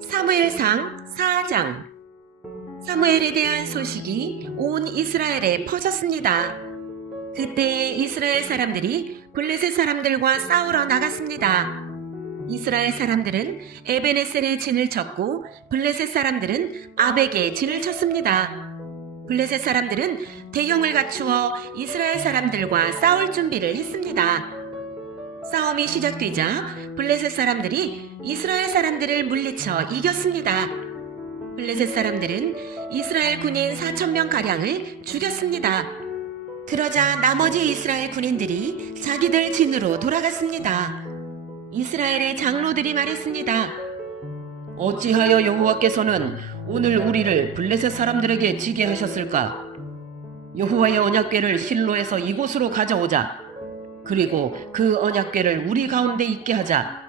사무엘상 4장. 사무엘에 대한 소식이 온 이스라엘에 퍼졌습니다. 그때에 이스라엘 사람들이 블레셋 사람들과 싸우러 나갔습니다. 이스라엘 사람들은 에베네셀에 진을 쳤고 블레셋 사람들은 아벡에 진을 쳤습니다. 블레셋 사람들은 대형을 갖추어 이스라엘 사람들과 싸울 준비를 했습니다. 싸움이 시작되자 블레셋 사람들이 이스라엘 사람들을 물리쳐 이겼습니다. 블레셋 사람들은 이스라엘 군인 4,000명가량을 죽였습니다. 그러자 나머지 이스라엘 군인들이 자기들 진으로 돌아갔습니다. 이스라엘의 장로들이 말했습니다. 어찌하여 여호와께서는 오늘 우리를 블레셋 사람들에게 지게 하셨을까? 여호와의 언약궤를 실로에서 이곳으로 가져오자. 그리고 그 언약궤를 우리 가운데 있게 하자.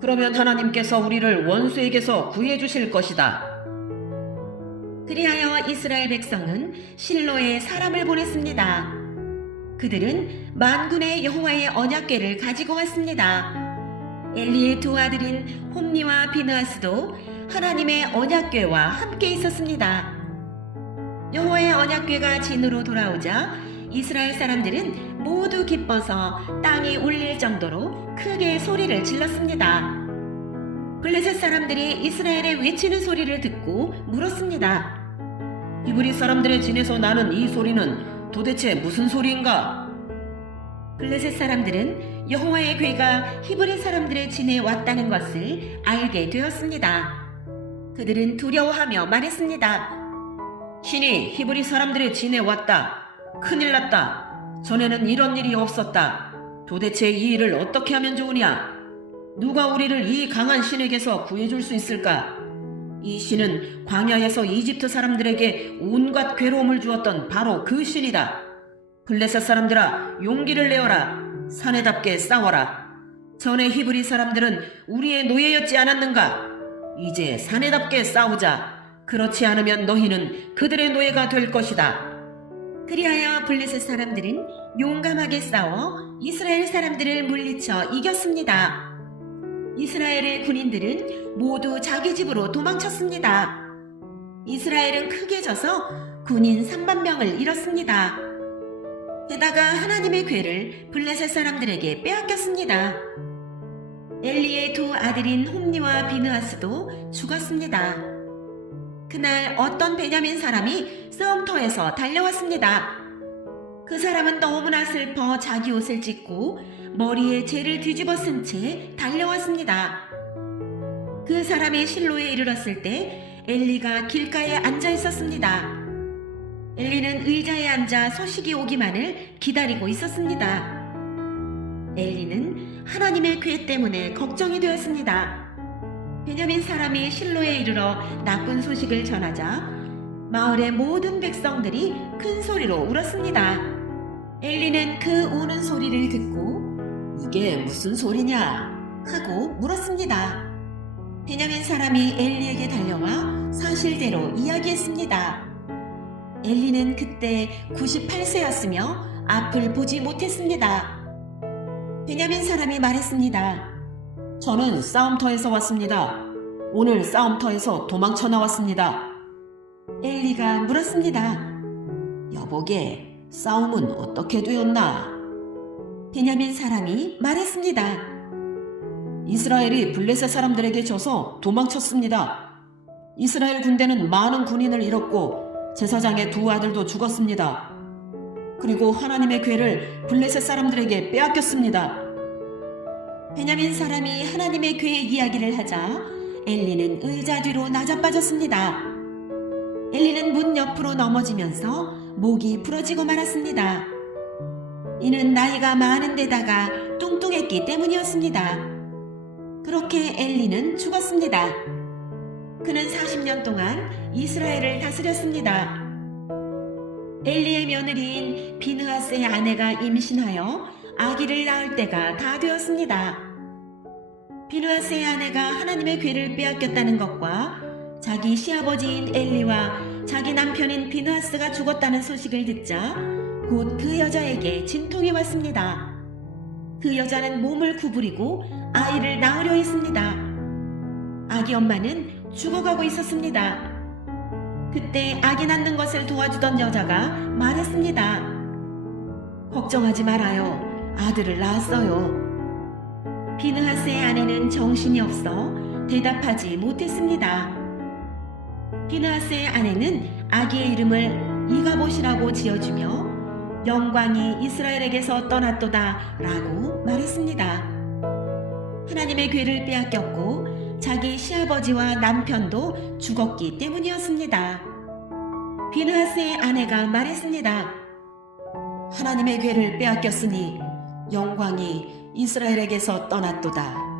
그러면 하나님께서 우리를 원수에게서 구해 주실 것이다. 그리하여 이스라엘 백성은 실로에 사람을 보냈습니다. 그들은 만군의 여호와의 언약궤를 가지고 왔습니다. 엘리의 두 아들인 홈니와 비느하스도 하나님의 언약궤와 함께 있었습니다. 여호와의 언약궤가 진으로 돌아오자 이스라엘 사람들은 모두 기뻐서 땅이 울릴 정도로 크게 소리를 질렀습니다. 블레셋 사람들이 이스라엘의 외치는 소리를 듣고 물었습니다. 히브리 사람들의 진에서 나는 이 소리는 도대체 무슨 소리인가? 블레셋 사람들은 여호와의 궤가 히브리 사람들의 진에 왔다는 것을 알게 되었습니다. 그들은 두려워하며 말했습니다. 신이 히브리 사람들의 진에 왔다. 큰일 났다. 전에는 이런 일이 없었다. 도대체 이 일을 어떻게 하면 좋으냐? 누가 우리를 이 강한 신에게서 구해줄 수 있을까? 이 신은 광야에서 이집트 사람들에게 온갖 괴로움을 주었던 바로 그 신이다. 블레셋 사람들아, 용기를 내어라. 사내답게 싸워라. 전에 히브리 사람들은 우리의 노예였지 않았는가? 이제 사내답게 싸우자. 그렇지 않으면 너희는 그들의 노예가 될 것이다. 그리하여 블레셋 사람들은 용감하게 싸워 이스라엘 사람들을 물리쳐 이겼습니다. 이스라엘의 군인들은 모두 자기 집으로 도망쳤습니다. 이스라엘은 크게 져서 군인 30,000명을 잃었습니다. 게다가 하나님의 궤를 블레셋 사람들에게 빼앗겼습니다. 엘리의 두 아들인 홈니와 비느하스도 죽었습니다. 그날 어떤 베냐민 사람이 싸움터에서 달려왔습니다. 그 사람은 너무나 슬퍼 자기 옷을 찢고 머리에 재를 뒤집어 쓴 채 달려왔습니다. 그 사람이 실로에 이르렀을 때 엘리가 길가에 앉아 있었습니다. 엘리는 의자에 앉아 소식이 오기만을 기다리고 있었습니다. 엘리는 하나님의 궤 때문에 걱정이 되었습니다. 베냐민 사람이 실로에 이르러 나쁜 소식을 전하자 마을의 모든 백성들이 큰 소리로 울었습니다. 엘리는 그 우는 소리를 듣고 이게 무슨 소리냐? 하고 물었습니다. 베냐민 사람이 엘리에게 달려와 사실대로 이야기했습니다. 엘리는 그때 98세였으며 앞을 보지 못했습니다. 베냐민 사람이 말했습니다. 저는 싸움터에서 왔습니다. 오늘 싸움터에서 도망쳐 나왔습니다. 엘리가 물었습니다. 여보게, 싸움은 어떻게 되었나? 베냐민 사람이 말했습니다. 이스라엘이 블레셋 사람들에게 져서 도망쳤습니다. 이스라엘 군대는 많은 군인을 잃었고 제사장의 두 아들도 죽었습니다. 그리고 하나님의 궤를 블레셋 사람들에게 빼앗겼습니다. 베냐민 사람이 하나님의 궤 이야기를 하자 엘리는 의자 뒤로 나자빠졌습니다. 엘리는 문 옆으로 넘어지면서 목이 부러지고 말았습니다. 이는 나이가 많은 데다가 뚱뚱했기 때문이었습니다. 그렇게 엘리는 죽었습니다. 그는 40년 동안 이스라엘을 다스렸습니다. 엘리의 며느리인 비느하스의 아내가 임신하여 아기를 낳을 때가 다 되었습니다. 비느하스의 아내가 하나님의 궤를 빼앗겼다는 것과 자기 시아버지인 엘리와 자기 남편인 비느하스가 죽었다는 소식을 듣자 곧 그 여자에게 진통이 왔습니다. 그 여자는 몸을 구부리고 아이를 낳으려 했습니다. 아기 엄마는 죽어가고 있었습니다. 그때 아기 낳는 것을 도와주던 여자가 말했습니다. 걱정하지 말아요. 아들을 낳았어요. 비느하스의 아내는 정신이 없어 대답하지 못했습니다. 비느하스의 아내는 아기의 이름을 이가봇이라고 지어주며 영광이 이스라엘에게서 떠났도다 라고 말했습니다. 하나님의 괴를 빼앗겼고 자기 시아버지와 남편도 죽었기 때문이었습니다. 비느하스의 아내가 말했습니다. 하나님의 괴를 빼앗겼으니 영광이 이스라엘에게서 떠났도다.